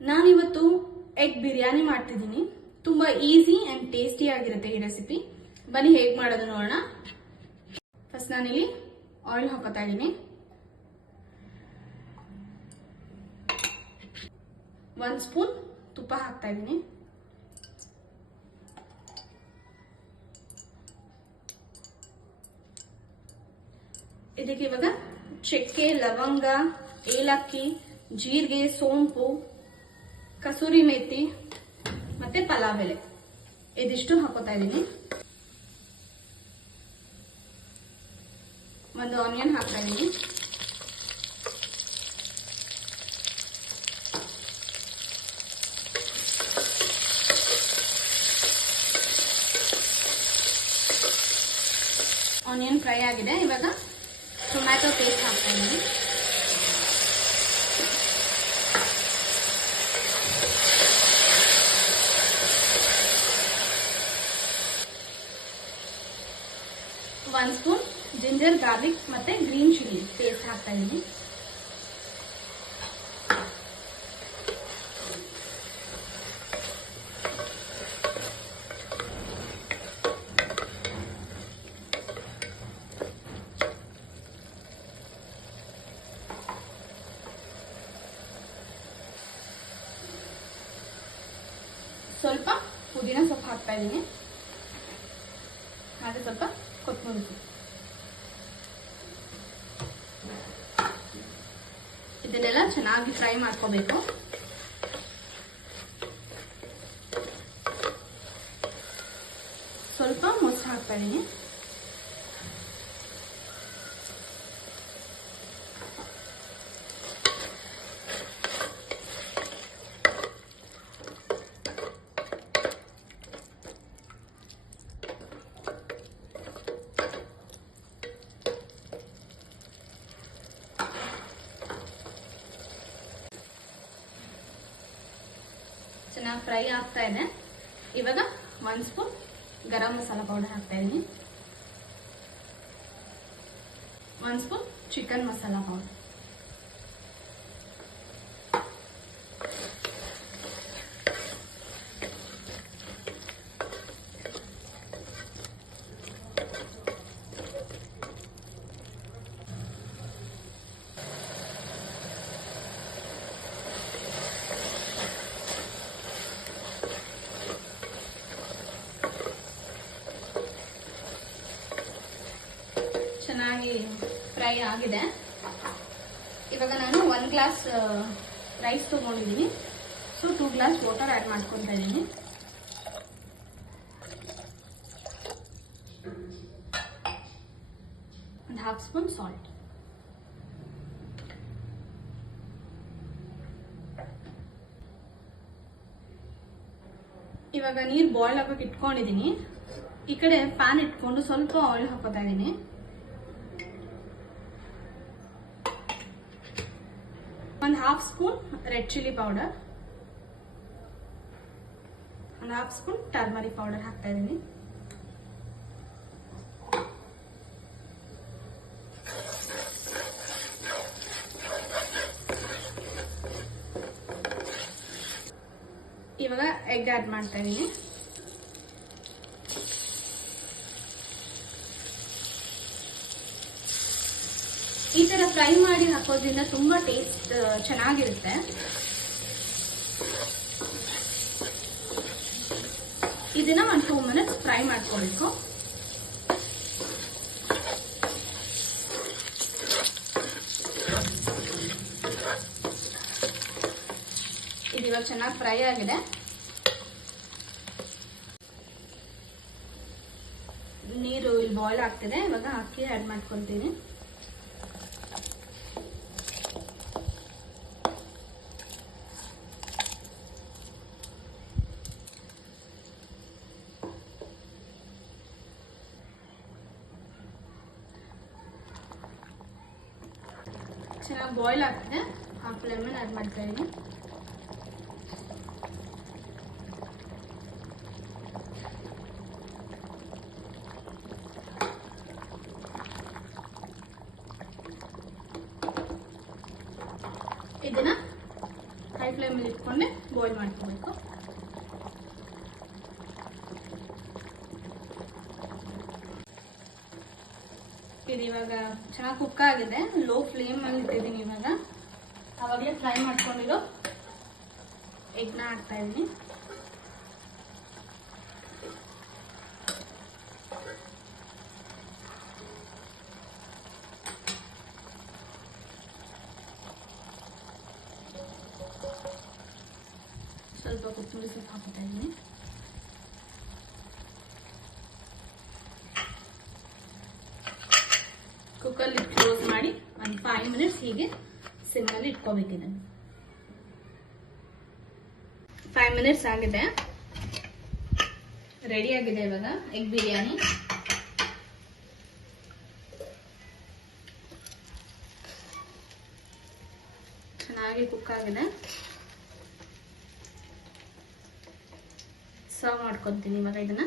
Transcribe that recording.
ನಾನಿವತ್ತು ಎಗ್ ಬಿರಿಯಾನಿ ಮಾಡ್ತಿದ್ದೀನಿ. ತುಂಬಾ ಈಸಿ ಅಂಡ್ ಟೇಸ್ಟಿ ಆಗಿರುತ್ತೆ ಈ ರೆಸಿಪಿ. ಬನ್ನಿ ಹೇಗೆ ಮಾಡೋದು ನೋಡೋಣ. ಫಸ್ಟ್ ನಾನಿಲ್ಲಿ ಆಯಿಲ್ ಹಾಕೋತಾ ಇದ್ದೀನಿ. 1 ಸ್ಪೂನ್ ತುಪ್ಪ ಹಾಕ್ತಾ ಇದ್ದೀನಿ. ಇದಕ್ಕೆ ಇವಾಗ ಚಕ್ಕೆ, ಲವಂಗ, ಏಲಕ್ಕಿ, ಜೀರಿಗೆ, ಸೋಂಪು, ಕಸೂರಿ ಮೇಥಿ ಮತ್ತೆ ಪಲಾವ್ ಎಲೆ ಇದಿಷ್ಟು ಹಾಕೋತಾ ಇದ್ದೀನಿ. ಒಂದು ಆನಿಯನ್ ಹಾಕ್ತಾ ಇದ್ದೀನಿ. ಆನಿಯನ್ ಫ್ರೈ ಆಗಿದೆ. ಇವಾಗ ಟೊಮ್ಯಾಟೊ ಪೇಸ್ಟ್ ಹಾಕ್ತಾ ಇದ್ದೀನಿ. ಒನ್ ಸ್ಪೂನ್ ಜಿಂಜರ್, ಗಾರ್ಲಿಕ್ ಮತ್ತೆ ಗ್ರೀನ್ ಚಿಲ್ಲಿ ಪೇಸ್ಟ್ ಹಾಕ್ತಾ ಇದ್ದೀನಿ. ಸ್ವಲ್ಪ ಪುದೀನ ಸೊಪ್ಪು ಹಾಕ್ತಾ ಇದ್ದೀನಿ. ಹಾಗೆ ಸ್ವಲ್ಪ ಕೊತ್ತಂಬರಿ ಸೊಪ್ಪು. ಇದನ್ನೆಲ್ಲ ಚೆನ್ನಾಗಿ ಫ್ರೈ ಮಾಡ್ಕೋಬೇಕು. ಸ್ವಲ್ಪ ಮೊಸರು ಹಾಕ್ತಾ ಇದ್ದೀನಿ. ಚೆನ್ನಾಗಿ ಫ್ರೈ ಆಗ್ತಾ ಇದೆ. ಇವಾಗ 1 ಸ್ಪೂನ್ ಗರಂ ಮಸಾಲ ಪೌಡರ್ ಹಾಕ್ತಾ ಇದ್ದೀನಿ. 1 ಸ್ಪೂನ್ ಚಿಕನ್ ಮಸಾಲ ಪೌಡರ್, ಚೆನ್ನಾಗಿ ಫ್ರೈ ಆಗಿದೆ. ಇವಾಗ ನಾನು 1 ಗ್ಲಾಸ್ ರೈಸ್ ತಗೊಂಡಿದ್ದೀನಿ. ಸೊ 2 ಗ್ಲಾಸ್ ವಾಟರ್ ಆ್ಯಡ್ ಮಾಡ್ಕೊತಾ ಇದ್ದೀನಿ. ಒಂದು 1/2 ಸ್ಪೂನ್ ಸಾಲ್ಟ್. ಇವಾಗ ನೀರು ಬಾಯ್ಲ್ ಆಗೋಕೆ ಇಟ್ಕೊಂಡಿದ್ದೀನಿ. ಈ ಕಡೆ ಪ್ಯಾನ್ ಇಟ್ಕೊಂಡು ಸ್ವಲ್ಪ ಆಯಿಲ್ ಹಾಕೋತಾ ಇದ್ದೀನಿ. ಒಂದು 1/2 ಸ್ಪೂನ್ ರೆಡ್ ಚಿಲ್ಲಿ ಪೌಡರ್, ಒಂದು 1/2 ಸ್ಪೂನ್ ಟರ್ಮರಿಕ್ ಪೌಡರ್ ಹಾಕ್ತಾ ಇದ್ದೀನಿ. ಇವಾಗ ಎಗ್ ಆಡ್ ಮಾಡ್ತಾ ಇದ್ದೀನಿ. ಈ ತರ ಫ್ರೈ ಮಾಡಿ ಹಾಕೋದ್ರಿಂದ ತುಂಬಾ ಟೇಸ್ಟ್ ಚೆನ್ನಾಗಿರುತ್ತೆ. ಇದನ್ನ 1-2 ಮಿನಿಟ್ಸ್ ಫ್ರೈ ಮಾಡ್ಕೋಬೇಕು. ಇದು ಇವಾಗ ಚೆನ್ನಾಗಿ ಫ್ರೈ ಆಗಿದೆ. ನೀರು ಇಲ್ಲಿ ಬಾಯ್ಲ್ ಆಗ್ತಿದೆ. ಇವಾಗ ಅಕ್ಕಿ ಆಡ್ ಮಾಡ್ಕೊತೀನಿ. ಚೆನ್ನಾಗಿ ಬಾಯ್ಲ್ ಆಗ್ತಿದೆ. 1/2 ಲೆಮನ್ ಆಡ್ ಮಾಡ್ತಾ ಇದ್ದೀನಿ. ಇದನ್ನ ಹೈ ಫ್ಲೇಮಲ್ಲಿ ಇಟ್ಕೊಂಡೆ ಬಾಯ್ಲ್ ಮಾಡ್ಕೋಬೇಕು. ಇದು ಇವಾಗ ಚೆನ್ನಾಗಿ ಕುಕ್ ಆಗಿದೆ. ಲೋ ಫ್ಲೇಮಲ್ಲಿ ಇಟ್ಟಿದ್ದೀನಿ. ಇವಾಗ ಆವಾಗಲೇ ಫ್ರೈ ಮಾಡ್ಕೊಂಡಿರೋ ಎಗ್ನ ಹಾಕ್ತಾ ಇದ್ದೀನಿ. ಸ್ವಲ್ಪ ಕೊತ್ತಂಬರಿ ಸೊಪ್ಪು ಹಾಕ್ತಾ ಇದ್ದೀನಿ. ಕುಕ್ಕರ್ಲಿ ಕ್ಲೋಸ್ ಮಾಡಿ ಒಂದು 5 ಮಿನಿಟ್ಸ್ ಹೀಗೆ ಸಿಮ್ಮಲ್ಲಿ ಇಟ್ಕೋಬೇಕಿದೆ. 5 ಮಿನಿಟ್ಸ್ ಆಗಿದೆ, ರೆಡಿ ಆಗಿದೆ ಇವಾಗ ಎಗ್ ಬಿರಿಯಾನಿ. ಚೆನ್ನಾಗಿ ಕುಕ್ ಆಗಿದೆ. ಸರ್ವ್ ಮಾಡ್ಕೊತೀನಿ ಇವಾಗ ಇದನ್ನ.